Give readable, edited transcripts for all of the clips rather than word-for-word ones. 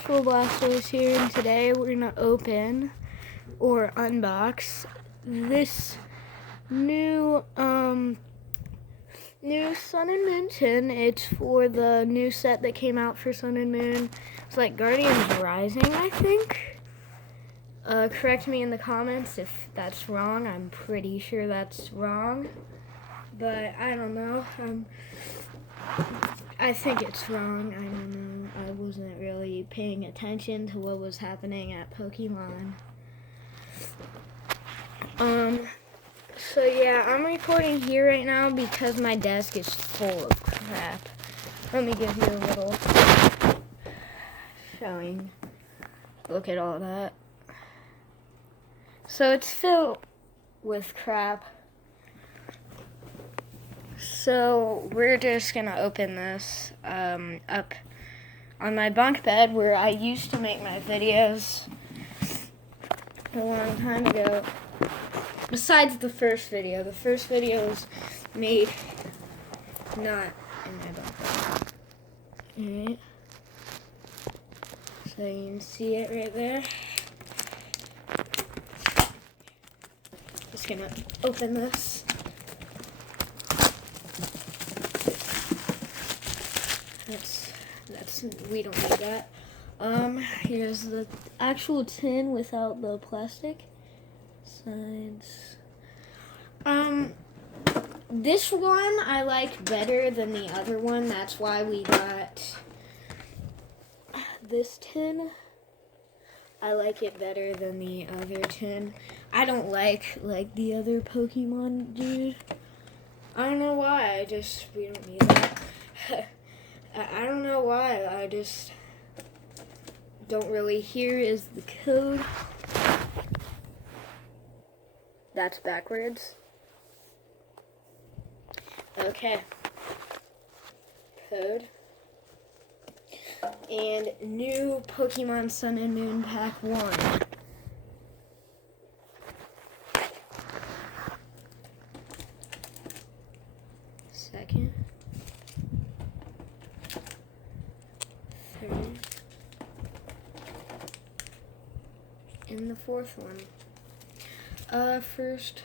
Actual Blastoise here, and today we're gonna open or unbox this new Sun and Moon tin. It's for the new set that came out for Sun and Moon. It's like Guardians Rising, I think. Correct me in the comments if that's wrong. I'm pretty sure that's wrong, but I don't know. I think it's wrong. I don't know. I wasn't really paying attention to what was happening at Pokemon. So yeah, I'm recording here right now because my desk is full of crap. Let me give you a little showing. Look at all that. So it's filled with crap. So we're just gonna open this up on my bunk bed where I used to make my videos a long time ago. Besides the first video was made not in my bunk bed. Alright. So you can see it right there. Just gonna open this. That's we don't need that. Here's the actual tin without the plastic sides. This one I like better than the other one. That's why we got this tin. I like it better than the other tin. I don't like the other Pokemon, dude. I don't know why. We don't need that. I don't know why. I just don't really. Here is the code. That's backwards. Okay. Code. And new Pokemon Sun and Moon Pack 1. Second. Third. And the fourth one. First,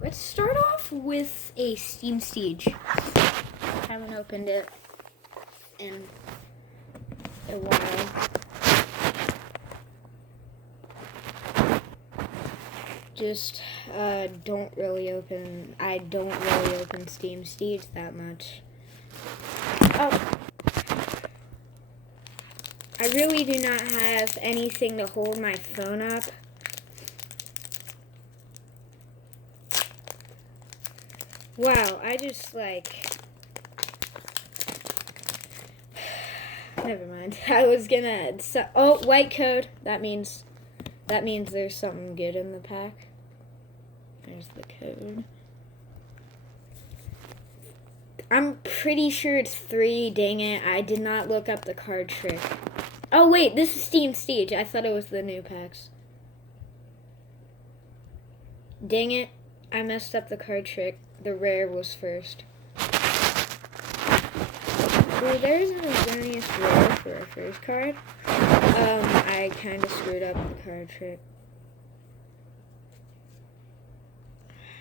let's start off with a Steam Siege. Haven't opened it in a while. Just I don't really open Steam Siege that much. Oh. I really do not have anything to hold my phone up. Wow, I just never mind. I was gonna, oh, white code. That means there's something good in the pack. There's the code. I'm pretty sure it's 3, dang it. I did not look up the card trick. Oh wait, this is Steam Siege. I thought it was the new packs. Dang it, I messed up the card trick. The rare was first. Well, there's an erroneous rare for our first card. I kind of screwed up the card trick.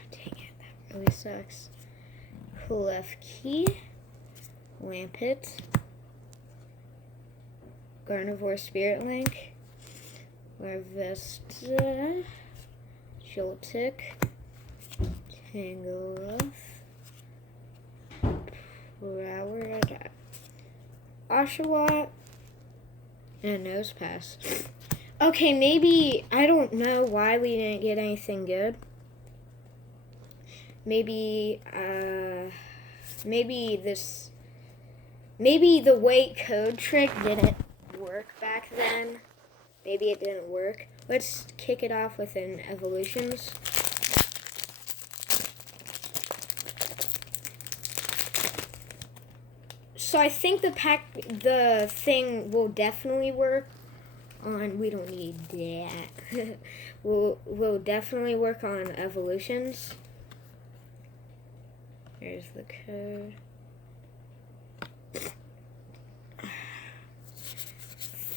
Dang it, that really sucks. Klefki, Lampet, Gardevoir Spirit Link, Larvesta, Joltik, Tangleoth, Prowler, Oshawott, and Nosepass. Okay, maybe, I don't know why we didn't get anything good. Maybe the weight code trick didn't work back then. Maybe it didn't work. Let's kick it off with an evolutions. So I think the thing will definitely work on, we don't need that. We'll definitely work on evolutions. Here's the code.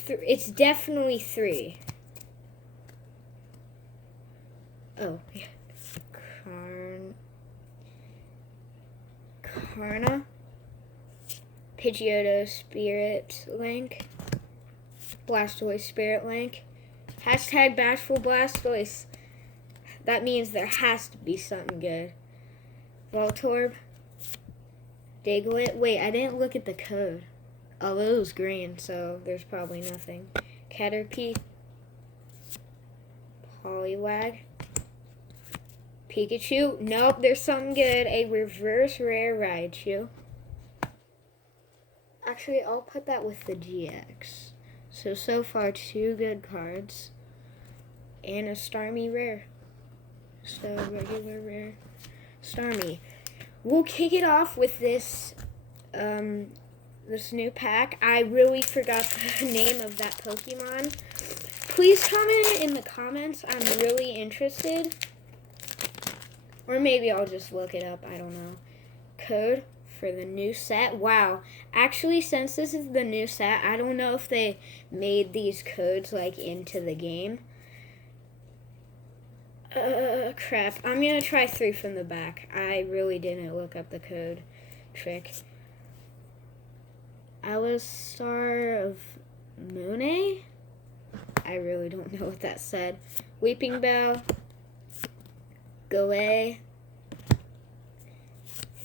It's definitely 3. Oh, yeah. Karna. Pidgeotto Spirit Link. Blastoise Spirit Link. Hashtag Bashful Blastoise. That means there has to be something good. Voltorb. Diglett. Wait, I didn't look at the code. Oh, it was green, so there's probably nothing. Caterpie. Poliwag. Pikachu. Nope, there's something good. A reverse rare Raichu. Actually, I'll put that with the GX. So far, 2 good cards. And a Starmie rare. So, regular rare. Starmie. We'll kick it off with this, this new pack. I really forgot the name of that Pokemon. Please comment it in the comments. I'm really interested. Or maybe I'll just look it up. I don't know. Code for the new set. Wow. Actually, since this is the new set, I don't know if they made these codes, like, into the game. Crap. I'm going to try 3 from the back. I really didn't look up the code trick. Alistar of Monet? I really don't know what that said. Weeping Bell. Galay.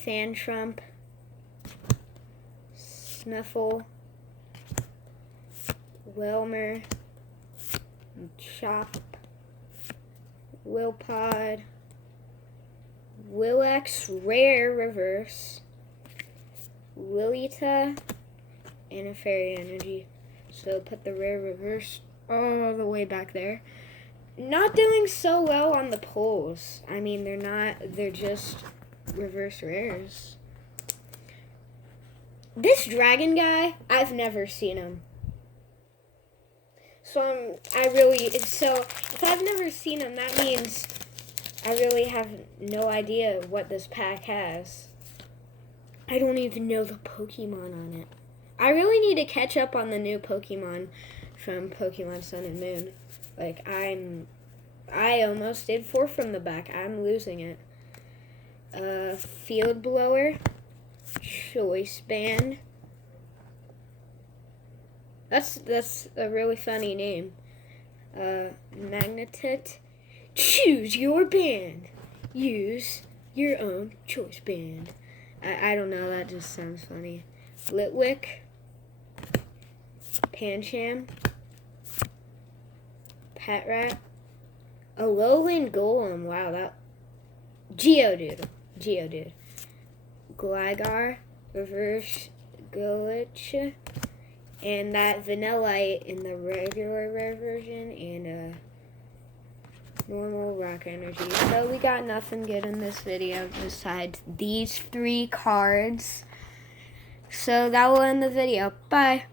Sandtrump. Snuffle. Wilmer. Chop. Willpod. Willex Rare Reverse. Lilita. And a Fairy Energy. So put the Rare Reverse all the way back there. Not doing so well on the pulls. I mean, they're just reverse rares. This dragon guy, I've never seen him. So if I've never seen him, that means I really have no idea what this pack has. I don't even know the Pokemon on it. I really need to catch up on the new Pokemon from Pokemon Sun and Moon. Like, I almost did 4 from the back. I'm losing it. Field Blower. Choice Band. That's a really funny name. Magnetit. Choose your band. Use your own choice band. I don't know, that just sounds funny. Litwick. Pancham. Patrat. Alolan Golem. Wow, that. Geodude. Gligar. Reverse Glitch. And that Vanillite in the regular rare version. And a normal Rock Energy. So we got nothing good in this video besides these 3 cards. So that will end the video. Bye.